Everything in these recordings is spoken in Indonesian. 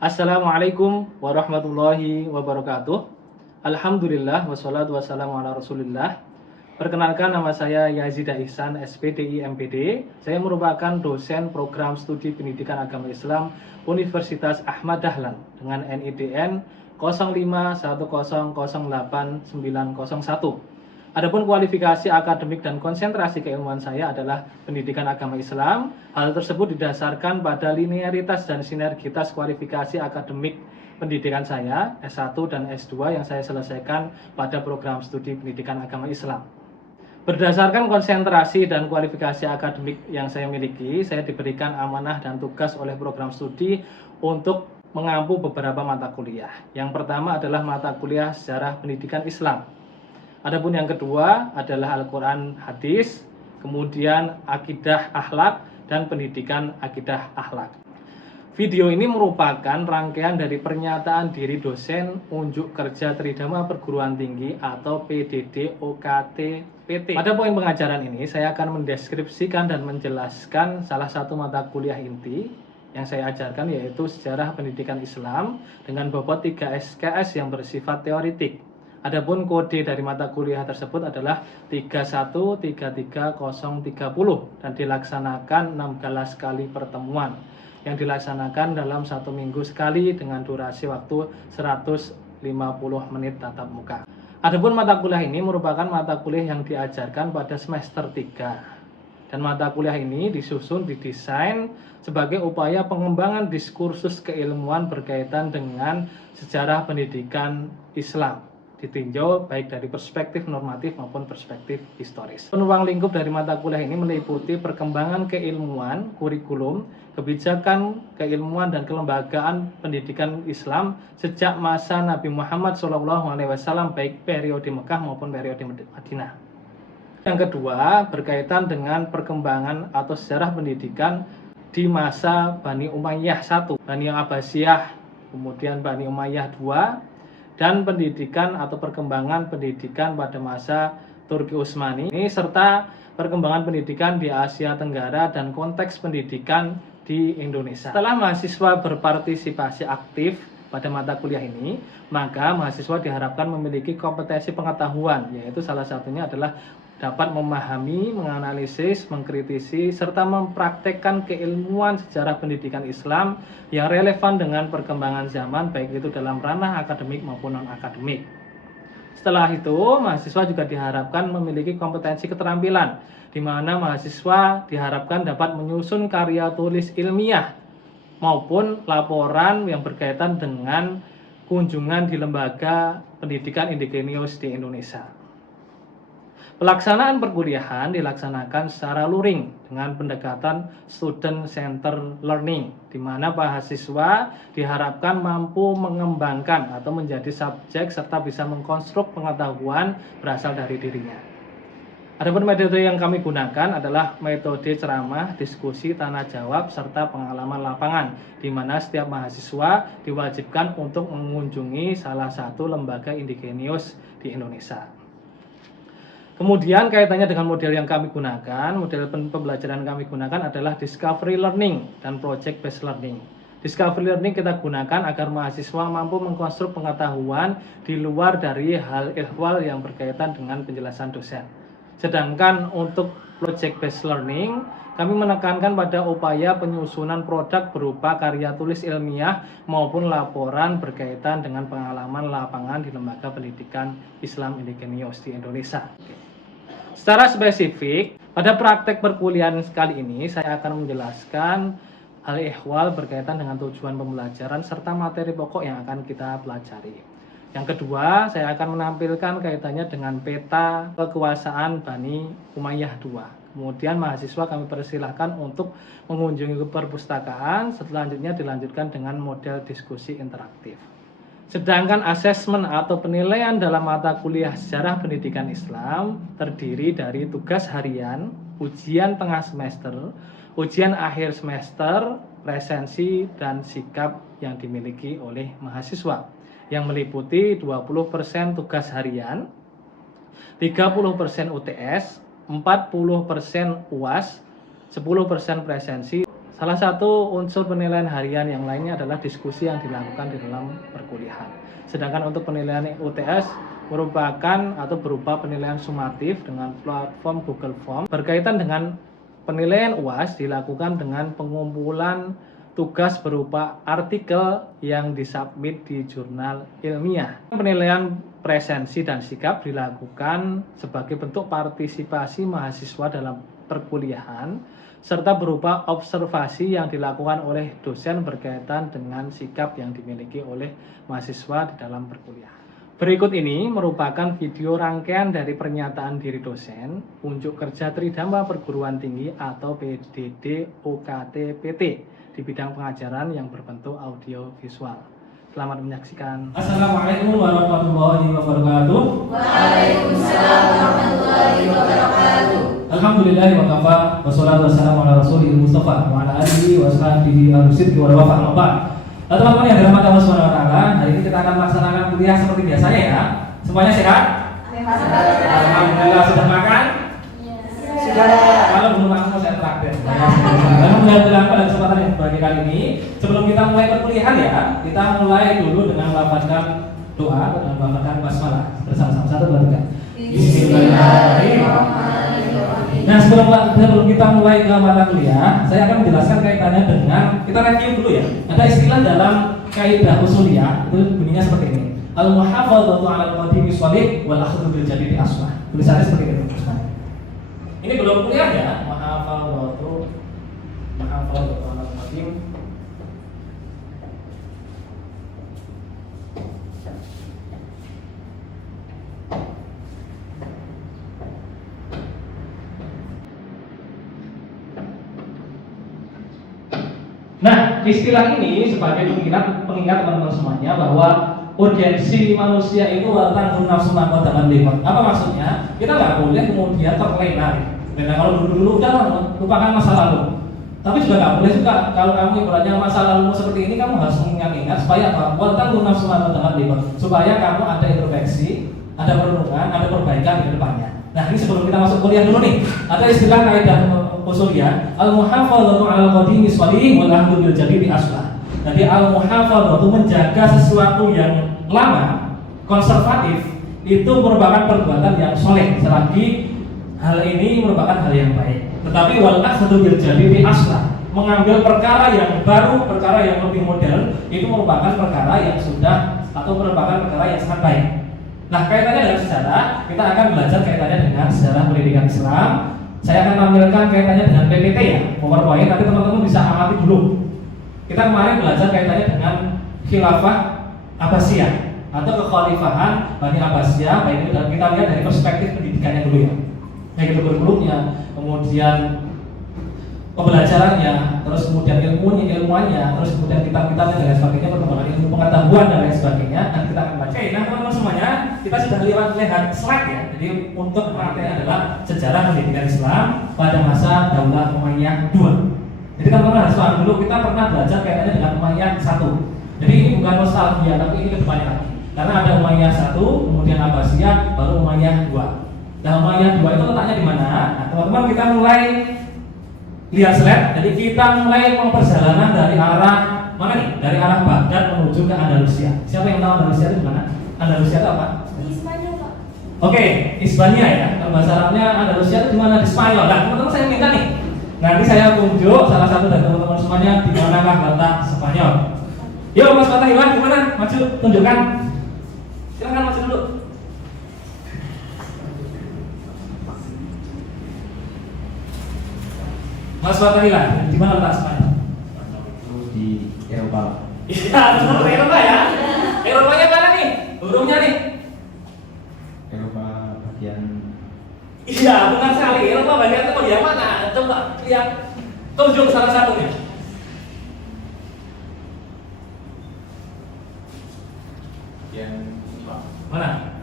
Assalamualaikum warahmatullahi wabarakatuh. Alhamdulillah wassalatu wassalamu ala Rasulillah. Perkenalkan, nama saya Yazid Ihsan, SPDI MPD. Saya merupakan dosen program studi pendidikan agama Islam Universitas Ahmad Dahlan dengan NIDN 0510089901. Adapun kualifikasi akademik dan konsentrasi keilmuan saya adalah pendidikan agama Islam. Hal tersebut didasarkan pada linearitas dan sinergitas kualifikasi akademik pendidikan saya S1 dan S2 yang saya selesaikan pada program studi pendidikan agama Islam. Berdasarkan konsentrasi dan kualifikasi akademik yang saya miliki, saya diberikan amanah dan tugas oleh program studi untuk mengampu beberapa mata kuliah. Yang pertama adalah mata kuliah sejarah pendidikan Islam. Adapun yang kedua adalah Al-Quran Hadis, kemudian Akidah Akhlak, dan Pendidikan Akidah Akhlak. Video ini merupakan rangkaian dari pernyataan diri dosen unjuk kerja Tridharma Perguruan Tinggi atau PDD OKT PT. Pada poin pengajaran ini, saya akan mendeskripsikan dan menjelaskan salah satu mata kuliah inti yang saya ajarkan, yaitu Sejarah Pendidikan Islam dengan bobot 3 SKS yang bersifat teoritik. Adapun kode dari mata kuliah tersebut adalah 3133030 dan dilaksanakan 16 kali pertemuan yang dilaksanakan dalam 1 minggu sekali dengan durasi waktu 150 menit tatap muka. Adapun mata kuliah ini merupakan mata kuliah yang diajarkan pada semester 3. Dan mata kuliah ini didesain sebagai upaya pengembangan diskursus keilmuan berkaitan dengan sejarah pendidikan Islam, ditinjau baik dari perspektif normatif maupun perspektif historis. Ruang lingkup dari mata kuliah ini meliputi perkembangan keilmuan, kurikulum, kebijakan keilmuan dan kelembagaan pendidikan Islam sejak masa Nabi Muhammad SAW, baik periode Mekah maupun periode Madinah. Yang kedua berkaitan dengan perkembangan atau sejarah pendidikan di masa Bani Umayyah I, Bani Abbasiyah, kemudian Bani Umayyah II, dan pendidikan atau perkembangan pendidikan pada masa Turki Utsmani, serta perkembangan pendidikan di Asia Tenggara dan konteks pendidikan di Indonesia. Setelah mahasiswa berpartisipasi aktif pada mata kuliah ini, maka mahasiswa diharapkan memiliki kompetensi pengetahuan, yaitu salah satunya adalah dapat memahami, menganalisis, mengkritisi, serta mempraktekkan keilmuan sejarah pendidikan Islam yang relevan dengan perkembangan zaman, baik itu dalam ranah akademik maupun non-akademik. Setelah itu, mahasiswa juga diharapkan memiliki kompetensi keterampilan, di mana mahasiswa diharapkan dapat menyusun karya tulis ilmiah maupun laporan yang berkaitan dengan kunjungan di lembaga pendidikan indigenius di Indonesia. Pelaksanaan perkuliahan dilaksanakan secara luring dengan pendekatan student center learning, di mana mahasiswa diharapkan mampu mengembangkan atau menjadi subjek serta bisa mengkonstruk pengetahuan berasal dari dirinya. Adapun metode yang kami gunakan adalah metode ceramah, diskusi, tanya jawab, serta pengalaman lapangan, di mana setiap mahasiswa diwajibkan untuk mengunjungi salah satu lembaga indigenius di Indonesia. Kemudian kaitannya dengan model yang kami gunakan, model pembelajaran yang kami gunakan adalah discovery learning dan project based learning. Discovery learning kita gunakan agar mahasiswa mampu mengkonstruk pengetahuan di luar dari hal ehwal yang berkaitan dengan penjelasan dosen. Sedangkan untuk project based learning, kami menekankan pada upaya penyusunan produk berupa karya tulis ilmiah maupun laporan berkaitan dengan pengalaman lapangan di lembaga pendidikan Islam indigenius di Indonesia. Secara spesifik, pada praktek perkuliahan kali ini saya akan menjelaskan hal ehwal berkaitan dengan tujuan pembelajaran serta materi pokok yang akan kita pelajari. Yang kedua, saya akan menampilkan kaitannya dengan peta kekuasaan Bani Umayyah II. Kemudian mahasiswa kami persilahkan untuk mengunjungi perpustakaan, selanjutnya dilanjutkan dengan model diskusi interaktif. Sedangkan asesmen atau penilaian dalam mata kuliah sejarah pendidikan Islam terdiri dari tugas harian, ujian tengah semester, ujian akhir semester, presensi, dan sikap yang dimiliki oleh mahasiswa, yang meliputi 20% tugas harian, 30% UTS, 40% UAS, 10% presensi, Salah satu unsur penilaian harian yang lainnya adalah diskusi yang dilakukan di dalam perkuliahan. Sedangkan untuk penilaian UTS merupakan atau berupa penilaian sumatif dengan platform Google Form. Berkaitan dengan penilaian UAS dilakukan dengan pengumpulan tugas berupa artikel yang disubmit di jurnal ilmiah. Penilaian presensi dan sikap dilakukan sebagai bentuk partisipasi mahasiswa dalam perkuliahan serta berupa observasi yang dilakukan oleh dosen berkaitan dengan sikap yang dimiliki oleh mahasiswa di dalam perkuliahan. Berikut ini merupakan video rangkaian dari pernyataan diri dosen unjuk kerja Tridharma Perguruan Tinggi atau PDD UKT-PT di bidang pengajaran yang berbentuk audio visual. Selamat menyaksikan. Assalamualaikum warahmatullahi wabarakatuh. Waalaikumsalam warahmatullahi wabarakatuh. Alhamdulillahi wa kafa wassalatu wassalamu ala rasulil mustafa wa ala alihi wa sahbihi al-sidqi wal wafa. Teman-teman yang dirahmati Allah Subhanahu wa taala, hari ini kita akan melaksanakan kuliah seperti biasanya ya. Semuanya sehat? Alhamdulillah. Sudah makan? Sudah. Kalau belum makan saya traktir. Alhamdulillah pada kesempatan yang bahagia kali ini, sebelum kita mulai perkuliahan ya, kita mulai dulu dengan melafazkan doa dan melafazkan basmalah bersama-sama. 1 2 3. Bismillahirrahmanirrahim. Nah sebelum kita mulai ke mata kuliah, saya akan menjelaskan kaitannya dengan, kita review dulu ya. Ada istilah dalam kaidah usuliyah itu bunyinya seperti ini. Al-muhafadzatu 'alal qadimi shalih wal akhdhu bil jadidi aslah. Tulisannya seperti itu. Ini belum kuliah ya. Muhafadzatu 'alal qadim. Nah, istilah ini sebagai pengingat teman-teman semuanya bahwa urgensi manusia itu tanggung nafsu dengan lipat. Apa maksudnya? Kita nggak boleh kemudian terlena. Karena kalau dulu udah lupakan masa lalu. Tapi juga nggak boleh juga kalau kamu ibaratnya masa lalu seperti ini, kamu harus mengingat-ingat supaya apa? Tanggung nafsu dengan lipat. Supaya kamu ada introspeksi, ada perenungan, ada perbaikan di depannya. Nah, ini sebelum kita masuk kuliah dulu nih, ada istilah kaidah usuliyah, al-muhafadzatu 'alal qadimi shalih wal akhdhu bil jadidi aslah. Jadi al-muhafadzatu menjaga sesuatu yang lama, konservatif, itu merupakan perbuatan yang soleh selagi hal ini merupakan hal yang baik. Tetapi wal akhdhu bil jadidi aslah, mengambil perkara yang baru, perkara yang lebih modern, itu merupakan perkara yang sudah atau merupakan perkara yang sangat baik. Nah, kaitannya dengan sejarah, kita akan belajar kaitannya dengan sejarah pendidikan Islam. Saya akan tampilkan kaitannya dengan PPT ya, PowerPoint. Nanti teman-teman bisa amati dulu. Kita kemarin belajar kaitannya dengan khilafah Abbasiyah atau kekhalifahan Bani Abbasiyah. Baik itu dan kita lihat dari perspektif pendidikannya dulu ya. Baik itu kurikulumnya, kemudian pembelajarannya, terus kemudian ilmuannya, terus kemudian kitab-kitabnya dan lain sebagainya, perkembangan ilmu pengetahuan dan lain sebagainya. Dan kita akan baca. Nah, teman-teman semuanya, kita sudah lihat slide ya. Jadi untuk materi adalah sejarah pendidikan Islam pada masa Daulah Umayyah II. Jadi teman-teman harus paham dulu, kita pernah belajar kaitannya dengan Umayyah I. Jadi ini bukan nostalgia, tapi ini kedepannya lagi. Karena ada Umayyah I, kemudian Abbasiyah, baru Umayyah II. Nah, Umayyah II itu letaknya di mana? Nah, teman-teman kita mulai lihat slide. Jadi kita mulai perjalanan dari arah mana nih? Dari arah Baghdad menuju ke Andalusia. Siapa yang tahu Andalusia itu di mana? Andalusia itu apa? Di Spanyol, Pak. Oke, Hispania ya. Kalau bahasa Arabnya Andalusia itu di mana? Di Spanyol. Nah, teman-teman saya minta nih. Nanti saya tunjuk salah satu dari teman-teman semuanya di manakah letak Spanyol. Yuk, Mas Fatahillah gimana? Maju, tunjukkan. Silakan maju dulu. Mas Fatahillah, di mana letak Spanyol? Itu di Eropa. Iya, betul Eropa ya. Eropanya mana nih? Hurufnya nih. Eropa bagian Iya, benar sekali. Eropa bagian itu bagian mana? Coba lihat. Tunjuk salah satunya. yang Mana?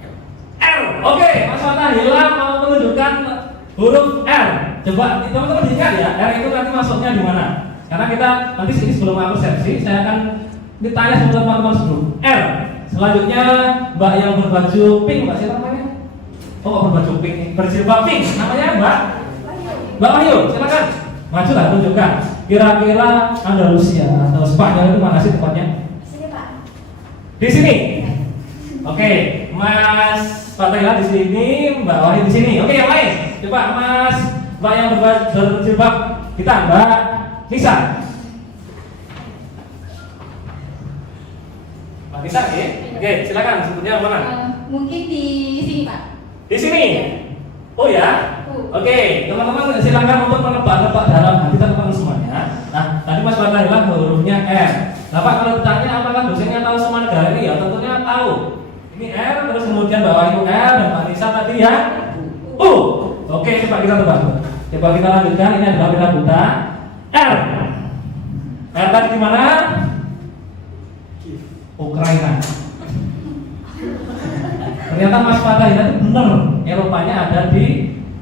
R. Oke, Mas Fatahillah mau menunjukkan huruf R. Coba teman-teman lihat ya, R itu nanti masuknya di mana? Karena kita nanti sini sebelum aku sesi, saya akan ditanya sama teman-teman sebelum R. Selanjutnya Mbak yang berbaju pink, Mbak siapa namanya? Oh, berbaju pink, berjilbab pink, namanya Mbak? Mbak Wahyu, silakan. Maju lah, tunjukkan. Kira-kira Andalusia atau Spanyol itu mana sih tempatnya? Sini Pak. Di sini. Oke, Mas Fatihah di sini, Mbak Wahid di sini. Oke, yang lain. Coba Mas, Mbak yang berjilbab kita, Mbak Nisa. Mbak Nisa, oke? Oke, silakan. Sebutnya mana? Mungkin di sini Pak. Di sini. Oh ya. Oke, teman-teman silakan untuk menebak-nebak dalam hati teman-teman semuanya. Nah, tadi Mas Fatihah bilang hurufnya R. Nah, Pak, kalau ditanya apakah dosennya tahu semua negara ini, ya tentunya tahu. Ini R, terus kemudian bawah itu R, dan Mbak Nisa tadi ya U. Oke, coba kita tebak. Coba kita lanjutkan, ini adalah pita buta R. R tadi di mana? Ukraina. Ternyata Mas Fatihah itu benar, Eropanya ada di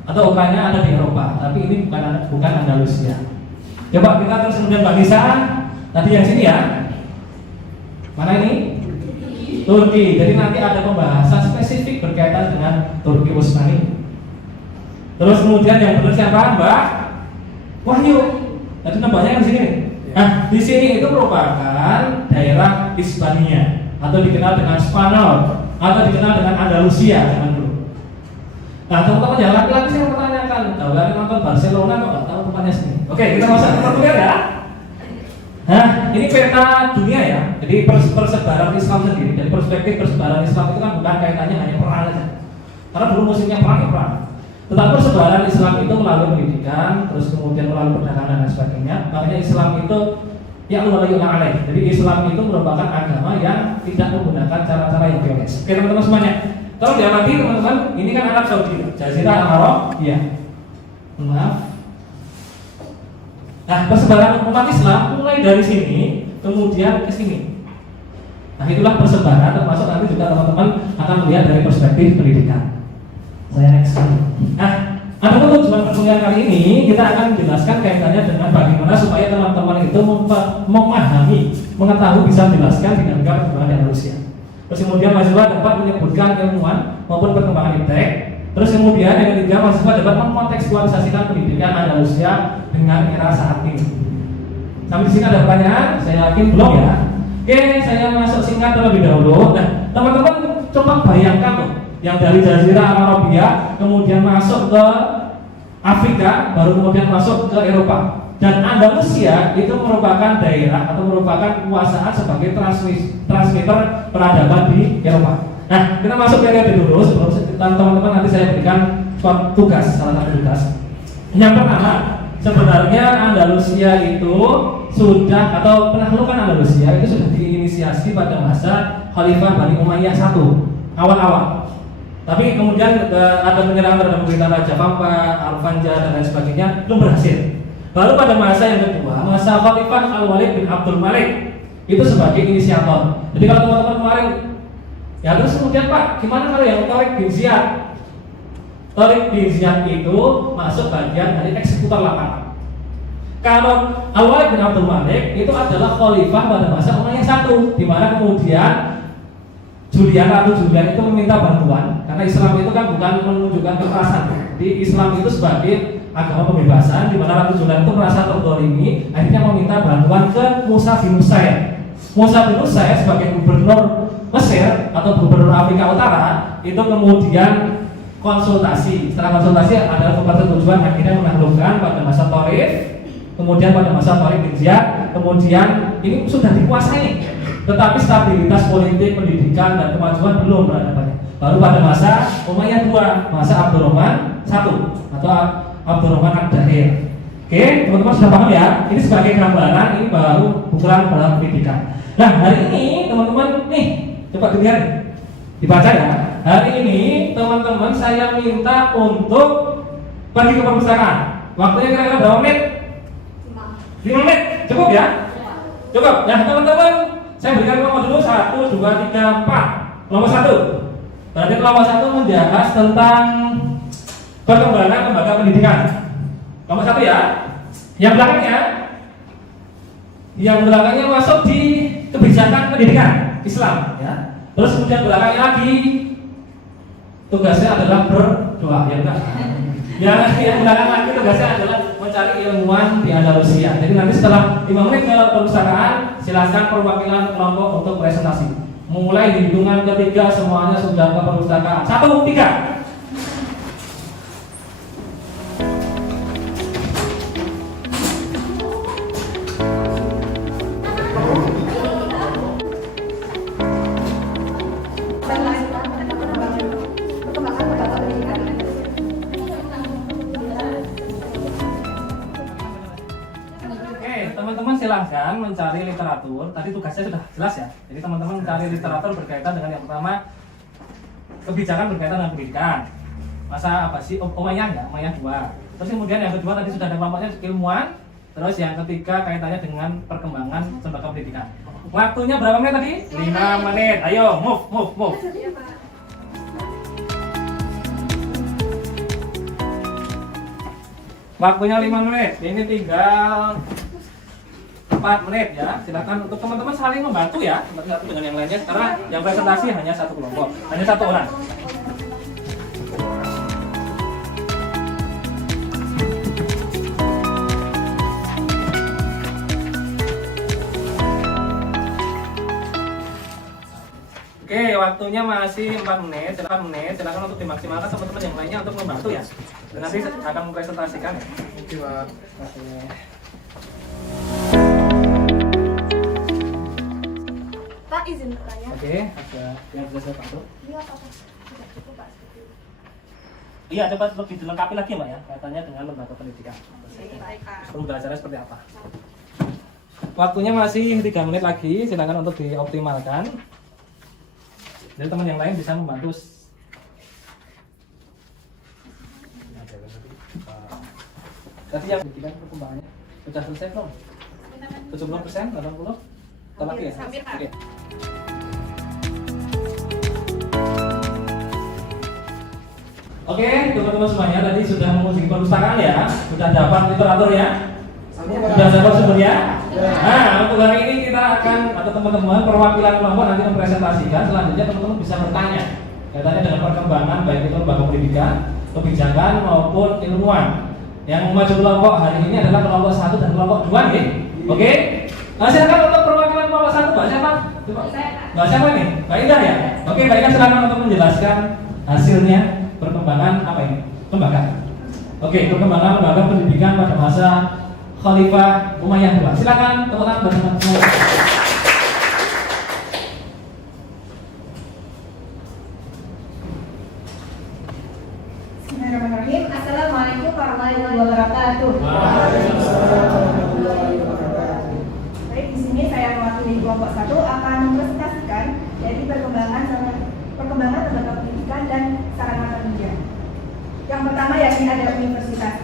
atau Ukraina ada di Eropa, tapi ini bukan Andalusia. Coba kita terus kemudian Mbak Nisa, tadi yang sini ya. Mana ini? Turki. Jadi nanti ada pembahasan spesifik berkaitan dengan Turki Utsmani. Terus kemudian yang benar siapa, Mbak? Wahyu. Tadi nambahnya di sini. Nah, di sini itu merupakan daerah Hispania atau dikenal dengan Spanyol atau dikenal dengan Andalusia zaman dulu. Nah, teman-teman yang laki-laki saya pertanyakan, kalau kalian nonton Barcelona kok nggak tahu tempatnya sini? Oke, kita masuk ke Portugal ya. Nah, ini peta dunia ya. Jadi persebaran Islam sendiri dari perspektif persebaran Islam itu kan bukan kaitannya hanya perang saja. Karena dulu musimnya perang ya perang. Tetapi persebaran Islam itu melalui pendidikan, terus kemudian melalui perdagangan dan sebagainya. Makanya Islam itu yang alaih. Jadi Islam itu merupakan agama yang tidak menggunakan cara-cara yang biologis. Oke teman-teman semuanya. Tolong diamati teman-teman. Ini kan Arab Saudi, Jazirah Arab. Iya. Maaf. Nah, persebaran umat Islam mulai dari sini, kemudian ke sini. Nah, itulah persebaran, termasuk nanti juga teman-teman akan melihat dari perspektif pendidikan. Saya next. Nah, adapun tujuan perkuliahan kali ini kita akan menjelaskan kaitannya dengan bagaimana supaya teman-teman itu memahami, mengetahui, bisa menjelaskan dinamika perkembangan di Andalusia. Terus kemudian mahasiswa dapat menyebutkan ilmuwan maupun perkembangan iptek. Terus kemudian yang ketiga, mahasiswa dapat mengkontekstualisasikan pendidikan Andalusia dengan era saat ini. Sampai di sini ada pertanyaan? Saya yakin belum ya. Oke, saya masuk singkat terlebih dahulu. Nah, teman-teman coba bayangkan tuh, yang dari Jazirah Arabia kemudian masuk ke Afrika, baru kemudian masuk ke Eropa. Dan Andalusia itu merupakan daerah atau merupakan kekuasaan sebagai transmitter peradaban di Eropa. Nah, kita masuk periode dulu sebelum teman-teman nanti saya berikan tugas, salah satu tugas. Yang pertama, sebenarnya Andalusia itu sudah atau penaklukan Andalusia itu sudah diinisiasi pada masa Khalifah Bani Umayyah I awal-awal. Tapi kemudian ada penyerangan terhadap pemerintahan Raja Pampah, Al-Fanja dan lain sebagainya belum berhasil. Baru pada masa yang kedua, masa Khalifah Al-Walid bin Abdul Malik itu sebagai inisiator. Jadi kalau teman-teman kemarin, ya terus kemudian Pak, gimana kalau yang Tariq bin Ziyad? Tariq bin Ziyad itu masuk bagian dari eksekutor lapangan. Kalau Al-Walid bin Abdul Malik itu adalah Khalifah pada masa Umayyah I, di mana kemudian Ratu Julian itu meminta bantuan karena Islam itu kan bukan menunjukkan kekerasan. Jadi Islam itu sebagai agama pembebasan, di mana Ratu Julian itu merasa terzalimi, akhirnya meminta bantuan ke Musa bin Nusair. Musa bin Nusair sebagai gubernur Mesir atau gubernur Afrika Utara itu kemudian konsultasi. Setelah konsultasi adalah persetujuan akhirnya menaklukkan pada masa Tariq, kemudian pada masa Tariq bin Ziyad, kemudian ini sudah dikuasai. Tetapi stabilitas politik, pendidikan dan kemajuan belum berada banyak. Baru pada masa Umayyah II, masa Abdurrahman I atau Abdurrahman Ad-Dahir. Oke, teman-teman sudah paham ya? Ini sebagai gambaran, ini baru ukuran dalam pendidikan. Nah, hari ini teman-teman nih, coba dilihat, dibaca ya. Hari ini teman-teman saya minta untuk pergi ke perpustakaan. Waktunya kira-kira berapa menit? 5 menit, cukup ya? Cukup. Nah, teman-teman, saya berikan kelompok dulu 1, 2, 3, 4. Kelompok 1. Berarti kelompok 1 membahas tentang perkembangan lembaga pendidikan. Kelompok 1 ya. Yang belakangnya masuk di kebijakan pendidikan Islam ya. Terus kemudian belakangnya lagi tugasnya adalah berdoa ya enggak? Yang belakang lagi tugasnya adalah mencari ilmuwan di Andalusia. Jadi nanti setelah 5 menit ke perpustakaan, silakan perwakilan kelompok untuk presentasi. Mulai di hitungan ketiga semuanya sudah ke perpustakaan. 1, 3. Teman-teman silahkan mencari literatur. Tadi tugasnya sudah jelas ya. Jadi teman-teman mencari literatur berkaitan dengan yang pertama kebijakan berkaitan dengan pendidikan. Masa apa sih? Umayyah ya, Umayyah 2. Terus kemudian yang kedua tadi sudah ada kelompoknya ilmuwan. Terus yang ketiga kaitannya dengan perkembangan lembaga pendidikan. Waktunya berapa menit tadi? 5 menit. Ayo, move. Waktunya 5 menit. Ini tinggal 4 menit ya. Silakan untuk teman-teman saling membantu ya, satu dengan yang lainnya. Karena yang presentasi hanya satu kelompok, hanya satu orang. Oke, waktunya masih 4 menit. Silakan untuk dimaksimalkan teman-teman yang lainnya untuk membantu ya. Dan nanti akan mempresentasikan ya. Oke, Pak. Pak izin bertanya. Oke, ada yang bisa saya bantu? Ini apa Pak? Sudah cukup Pak. Iya, coba lebih dilengkapi lagi Mbak ya, kaitannya dengan lembaga pendidikan. Baik Pak. Pembelajarannya seperti apa? Waktunya masih 3 menit lagi, silakan untuk dioptimalkan. Jadi teman yang lain bisa membantu. Tadi yang pendidikan perkembangannya sudah selesai belum? 70%, 80%? Atau lagi ya? Hampir, Pak. Oke. Oke, teman-teman semuanya tadi sudah mengunjungi perpustakaan ya, sudah dapat literatur ya, sudah dapat sumbernya. Nah, untuk hari ini kita akan atau teman-teman perwakilan kelompok nanti mempresentasikan. Selanjutnya teman-teman bisa bertanya kaitannya dengan perkembangan baik itu lembaga pendidikan, kebijakan maupun ilmuwan. Yang maju kelompok hari ini adalah kelompok 1 dan kelompok 2 nih. Oke? Nah, silakan untuk perwakilan kelompok 1 Mbak siapa? Coba. Mbak siapa nih? Mbak Indah ya? Oke, Mbak Indah silakan untuk menjelaskan hasilnya perkembangan apa ini? Lembaga. Oke, perkembangan lembaga pendidikan pada masa Khalifah Umayyah 2. Silakan teman-teman bersama semua. Bismillahirrahmanirrahim. Assalamualaikum warahmatullahi wabarakatuh. Baik, di sini saya mewakili kelompok 1 akan mempresentasikan dari perkembangan lembaga pendidikan dan sarana kerja. Yang pertama yakni ada universitas.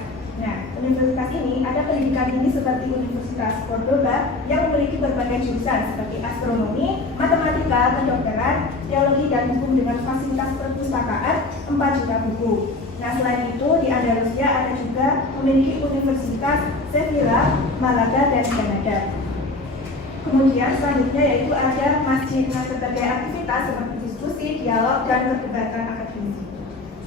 Nah, universitas ini ada pendidikan tinggi seperti Universitas Cordoba yang memiliki berbagai jurusan seperti astronomi, matematika, kedokteran, teologi dan hukum dengan fasilitas perpustakaan 4 juta buku. Nah, selain itu di Andalusia ada juga memiliki Universitas Sevilla, Malaga dan Granada. Kemudian selanjutnya yaitu ada masjid dengan berbagai aktivitas seperti diskusi, dialog dan perdebatan akademik.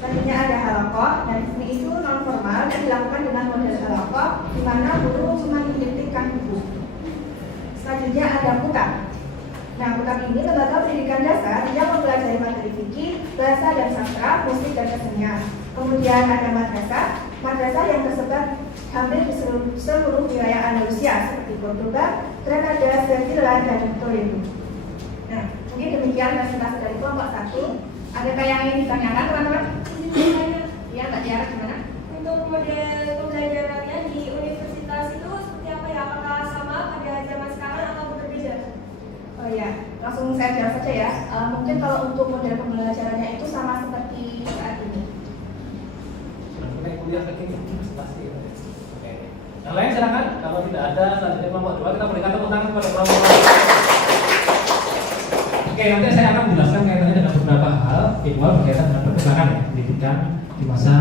Selanjutnya ada halakoh, dan di sini itu non formal dan dilakukan dengan model halakoh, di mana guru cuma didiktikan buku. Selanjutnya ada pukat. Nah, pukat ini lembaga pendidikan dasar yang mempelajari materi fikih, bahasa dan sastra, musik dan kesenian. Kemudian ada madrasah yang tersebar hampir di seluruh wilayah Andalusia seperti Cordoba, Granada, Sevilla dan Toledo. Nah, mungkin demikian presentasi dari kelompok 1. Adakah yang ingin ditanyakan teman-teman? Ya, Mbak Tiara gimana? Untuk model pembelajarannya di universitas itu seperti apa ya? Apakah sama pada zaman sekarang atau berbeda? Oh ya, langsung saya jawab saja ya. Mungkin kalau untuk model pembelajarannya itu sama seperti saat ini. Kuliah lagi pasti. Oke. Yang lain silakan. Kalau tidak ada selanjutnya kelompok 2 kita berikan tepuk tangan kepada kelompok 2. Oke, nanti saya akan menjelaskan kaitannya dengan beberapa hal minimal berkaitan dengan perkembangan pendidikan di masa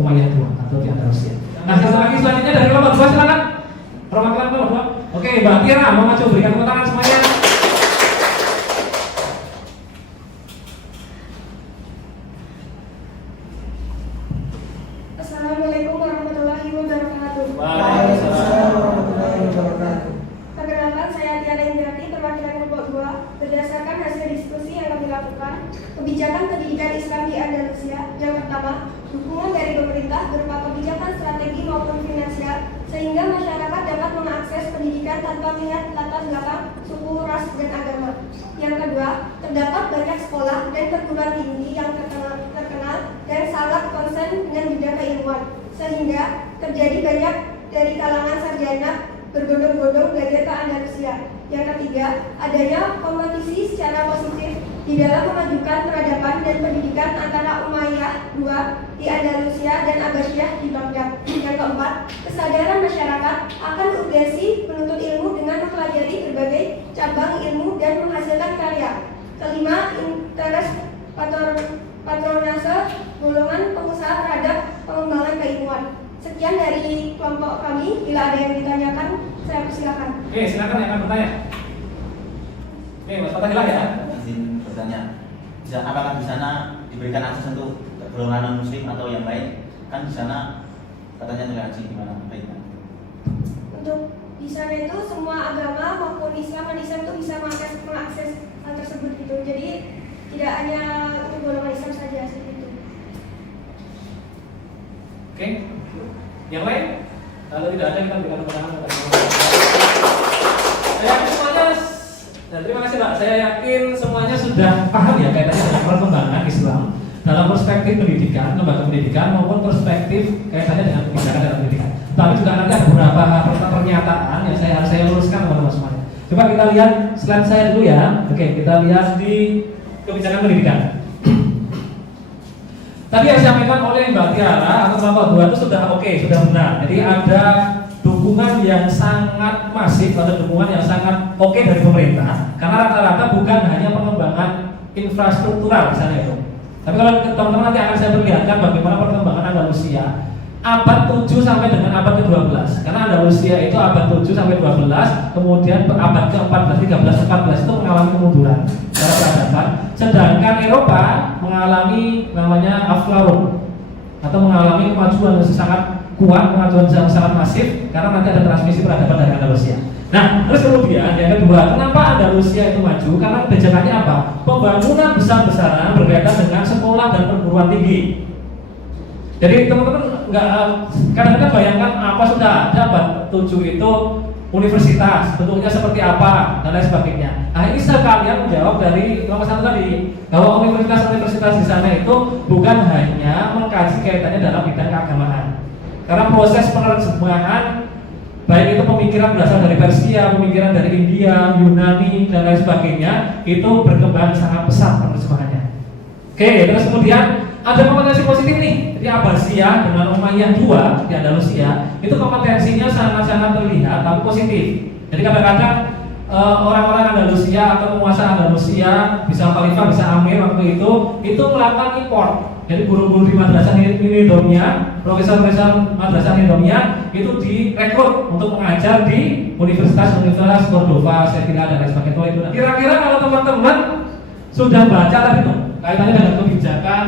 Umayyah 2 atau di Andalusia. Nah, selanjutnya dari kelompok 2 silakan. Perwakilan kelompok 2. Oke, Mbak Tira mau maju berikan tepuk tangan semuanya. Assalamualaikum warahmatullahi wabarakatuh. wabarakatuh. Waalaikumsalam. Perkenalkan, saya Tiara Indrati, perwakilan kelompok 2. Berdasarkan hasil diskusi yang kami lakukan, kebijakan pendidikan Islam di Andalusia, yang pertama, dukungan dari pemerintah berupa kebijakan strategi maupun finansial, sehingga masyarakat dapat mengakses pendidikan tanpa melihat latar belakang, suku, ras, dan agama. Yang kedua, terdapat banyak sekolah dan perguruan tinggi yang terkenal dan sangat konsen dengan bidang keilmuan, sehingga terjadi banyak dari kalangan sarjana berbondong-bondong belajar ke Andalusia. Yang ketiga, adanya kompetisi secara positif di dalam memajukan peradaban dan pendidikan antara Umayyah II di Andalusia dan Abbasiyah di Baghdad. Yang keempat, kesadaran masyarakat akan urgensi menuntut ilmu dengan mempelajari berbagai cabang ilmu dan menghasilkan karya. Kelima, interest patronase golongan pengusaha terhadap pengembangan keilmuan. Sekian dari kelompok kami. Bila ada yang ditanyakan, saya persilakan. Oke, silakan yang akan bertanya. Oke, Mas Fatahillah ya. Izin bertanya, apakah di sana diberikan akses untuk golongan non muslim atau yang lain? Kan di sana katanya toleransi, gimana baiknya? Untuk di sana itu semua agama maupun Islam dan Islam itu bisa mengakses hal tersebut gitu. Jadi tidak hanya untuk golongan Islam saja seperti itu. Oke. Yang lain? Kalau tidak ada kita berikan tepuk tangan. Saya yakin semuanya, dan terima kasih Pak. Saya yakin semuanya sudah paham ya kaitannya dengan perkembangan Islam dalam perspektif pendidikan, lembaga pendidikan maupun perspektif kaitannya dengan kebijakan dalam pendidikan. Tapi juga nanti ada beberapa pernyataan yang saya luruskan teman-teman semuanya. Coba kita lihat slide saya dulu ya. Oke, kita lihat di kebijakan pendidikan. Tadi yang disampaikan oleh Mbak Tiara atau kelompok 2 itu sudah oke, sudah benar. Jadi ada dukungan yang sangat masif atau dukungan yang sangat oke dari pemerintah. Karena rata-rata bukan hanya pengembangan infrastruktural misalnya itu. Tapi kalau teman-teman nanti akan saya perlihatkan bagaimana perkembangan Andalusia abad 7 sampai dengan abad ke-12. Karena Andalusia itu abad 7 sampai 12, kemudian abad ke-14, 13, 14 itu mengalami kemunduran secara peradaban. Sedangkan Eropa mengalami namanya aflarum atau mengalami kemajuan yang sangat kuat, kemajuan yang sangat masif karena nanti ada transmisi peradaban dari Andalusia. Nah, terus kemudian yang kedua, kenapa Andalusia itu maju? Karena kebijakannya apa? Pembangunan besar-besaran berkaitan dengan sekolah dan perguruan tinggi. Jadi teman-teman kadang-kadang bayangkan apa sudah ada abad 7 itu universitas, bentuknya seperti apa dan lain sebagainya. Nah, ini sekalian menjawab dari kelompok 1 tadi bahwa universitas-universitas di sana itu bukan hanya mengkaji kaitannya dalam bidang keagamaan. Karena proses penerjemahan baik itu pemikiran berasal dari Persia, pemikiran dari India, Yunani dan lain sebagainya itu berkembang sangat pesat penerjemahannya. Oke, terus kemudian ada kompetensi positif nih. Jadi Abbasiyah dengan Umayyah II di Andalusia itu kompetensinya sangat-sangat terlihat tapi positif. Jadi kadang-kadang orang-orang Andalusia atau penguasa Andalusia, bisa khalifah, bisa amir waktu itu melakukan import. Jadi guru-guru di madrasah Nidomia, profesor-profesor madrasah Nidomia itu direkrut untuk mengajar di universitas-universitas Cordova, Sevilla dan lain sebagainya. Kira-kira kalau teman-teman sudah baca tadi tuh kaitannya dengan kebijakan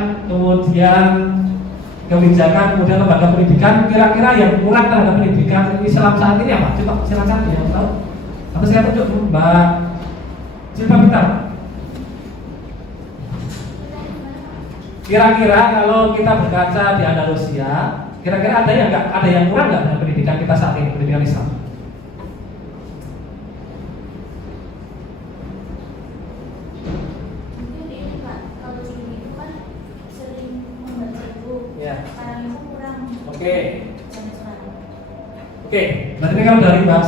lembaga pendidikan, kira-kira yang kurang terhadap pendidikan Islam saat ini apa? Coba silakan yang tahu. Atau saya tunjuk Mbak Silva Pintar. Kira-kira kalau kita berkaca di Andalusia, kira-kira ada yang kurang nggak dengan pendidikan kita saat ini, pendidikan Islam? Oke, berarti kalau dari Mbak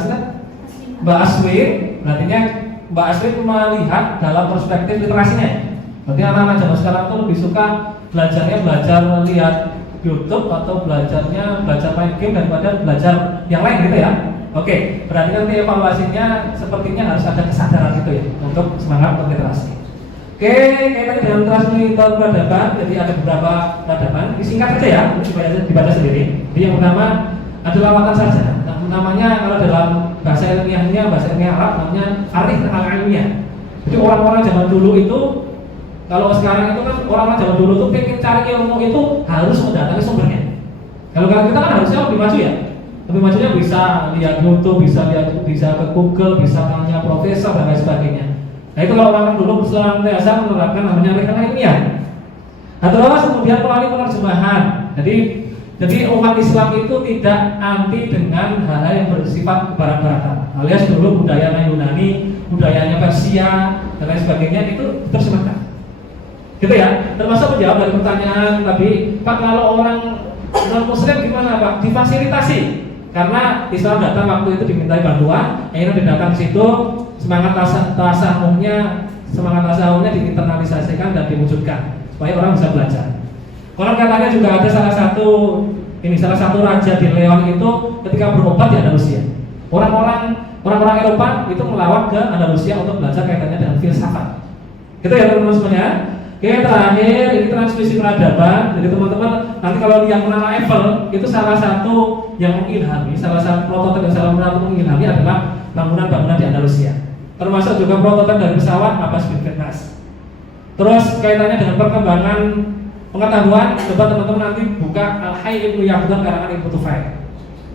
Aswin, berarti Mbak Aswin melihat dalam perspektif literasinya. Berarti anak-anak zaman sekarang tuh lebih suka belajar lihat YouTube atau belajar main game daripada belajar yang lain gitu ya. Oke, berarti nanti evaluasinya sepertinya harus ada kesadaran gitu ya untuk semangat untuk literasi. Oke, kaitannya dengan transmitter peradaban, jadi ada beberapa peradaban. Disingkat saja ya, dibaca sendiri. Jadi yang pertama ada lawatan sarjana. Namanya kalau dalam bahasa ilmiah Arab namanya arif al-ilmiah. Jadi orang-orang zaman dulu itu, kalau sekarang itu kan orang-orang zaman dulu itu pengen cari ilmu itu harus mendatangi sumbernya. Kalau kita kan harusnya lebih maju ya. Lebih majunya bisa lihat YouTube, bisa ke Google, bisa tanya profesor dan lain sebagainya. Nah itu kalau orang dulu senantiasa menerapkan namanya rekanan ilmiah. Nah terus kemudian melalui penerjemahan. Jadi umat Islam itu tidak anti dengan hal-hal yang bersifat barat-baratan. Alias dulu budaya Yunani, budayanya Persia dan lain sebagainya itu terjemahkan. Gitu ya. Termasuk menjawab dari pertanyaan tadi, Pak kalau orang non Muslim gimana Pak? Difasilitasi. Karena Islam datang waktu itu dimintai bantuan, akhirnya datang ke situ, semangat tasawufnya diinternalisasikan dan diwujudkan supaya orang bisa belajar. Konon katanya juga ada salah satu raja di Leon itu ketika berobat di Andalusia. Orang-orang Eropa itu melawat ke Andalusia untuk belajar kaitannya dengan filsafat. Gitu ya teman-teman semuanya. Oke, terakhir ini transmisi peradaban. Jadi teman-teman nanti kalau lihat menara Eiffel itu salah satu yang mengilhami, salah satu prototipe yang salah satu mengilhami adalah bangunan-bangunan di Andalusia. Termasuk juga prototipe dari pesawat Abbas bin Firnas. Terus kaitannya dengan perkembangan pengetahuan, coba teman-teman nanti buka Al-Hayy Ibnu Yaqdhan karangan Ibnu Tufail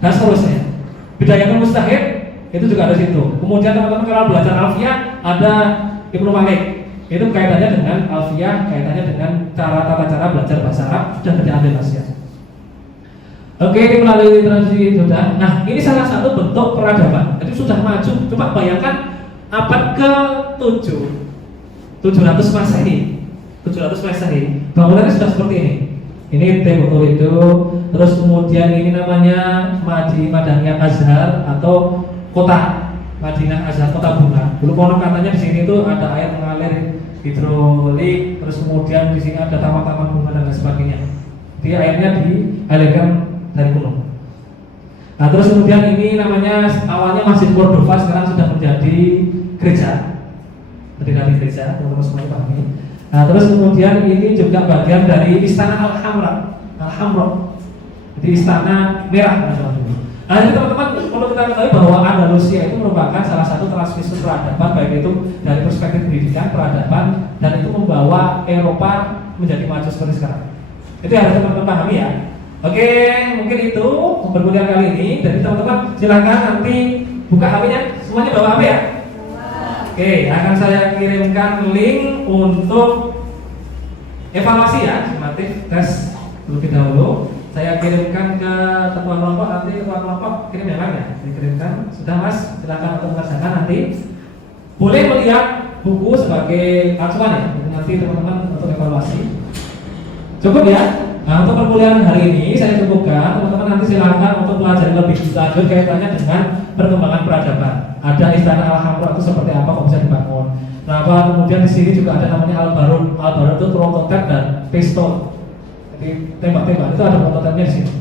dan seterusnya. Bidayatul Mustahid itu juga ada situ. Kemudian teman-teman kalau belajar Alfiyah ada Ibnu Malik. Itu kaitannya dengan Alfiyah, kaitannya dengan tata cara belajar bahasa Arab sudah terjadi Asia. Oke, ini melalui transisi sudah. Nah, ini salah satu bentuk peradaban. Jadi sudah maju. Coba bayangkan abad ke-7 700 Masehi. 700 Masehi. Bangunannya sudah seperti ini. Ini betul itu. Terus kemudian ini namanya Madaniyah Azhar atau kota Madinah Azhar, kota bunga. Dulu konon katanya di sini itu ada air mengalir hidrolik, terus kemudian di sini ada taman-taman bunga dan lain sebagainya. Jadi airnya dialirkan dari gunung. Nah terus kemudian ini namanya awalnya Masjid Cordova, sekarang sudah menjadi gereja, berdiri gereja, teman-teman semuanya pahami. Nah terus kemudian ini juga bagian dari Istana Al-Hamra, jadi Istana Merah teman-teman. Nah, jadi teman-teman perlu kita ketahui bahwa Andalusia itu merupakan salah satu transmisi peradaban, baik itu dari perspektif pendidikan, peradaban, dan itu membawa Eropa menjadi maju seperti sekarang. Itu yang harus teman-teman pahami ya. Oke, mungkin itu perkuliahan kali ini. Jadi teman-teman silakan nanti buka HP-nya, semuanya bawa HP ya. Oke, akan saya kirimkan link untuk evaluasi ya, sistematik tes terlebih dahulu. Saya kirimkan ke ketua kelompok, nanti ketua kelompok kirim yang lain ya, dikirimkan. Sudah mas, silakan untuk mengerjakan nanti. Boleh melihat buku sebagai acuan ya, nanti teman-teman untuk evaluasi. Cukup ya. Nah untuk perkuliahan hari ini saya cukupkan. Teman-teman nanti silakan untuk pelajari lebih lanjut kaitannya dengan perkembangan peradaban. Ada Istana Al-Hamra itu seperti apa, kok bisa dibangun. Kenapa kemudian di sini juga ada namanya Al-Barud. Al-Barud itu prototipe dan pistol. Jadi tembak-tembak itu ada prototipenya di sini.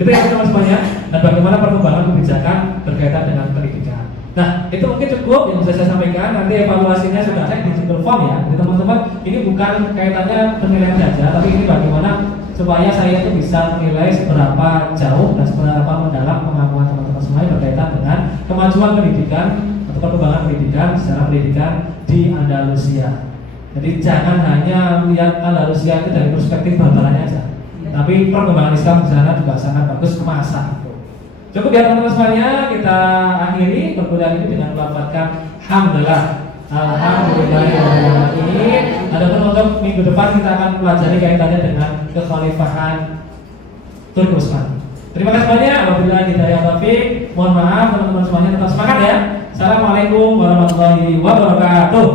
Itu ya teman-teman semuanya. Dan bagaimana perkembangan kebijakan berkaitan dengan pendidikan. Nah itu mungkin cukup yang bisa saya sampaikan. Nanti evaluasinya sudah saya di Google Form ya. Jadi teman-teman ini bukan kaitannya penilaian saja, tapi ini bagaimana supaya saya itu bisa menilai seberapa jauh dan seberapa mendalam kemampuan teman-teman semuanya berkaitan dengan kemajuan pendidikan atau perkembangan pendidikan secara pendidikan di Andalusia. Jadi jangan hanya melihat Andalusia itu dari perspektif bal-balannya aja, tapi perkembangan Islam di sana juga sangat bagus ke masa itu. Cukup ya teman-teman semuanya, kita akhiri perkuliahan ini dengan melafalkan Alhamdulillah. Alhamdulillahirrahmanirrahim. Adapun untuk minggu depan kita akan pelajari kaitannya dengan kekhalifahan Turki Utsmani. Terima kasih banyak. Wabillahi hidayah taufik. Mohon maaf teman-teman semuanya, tetap semangat ya. Assalamualaikum warahmatullahi wabarakatuh.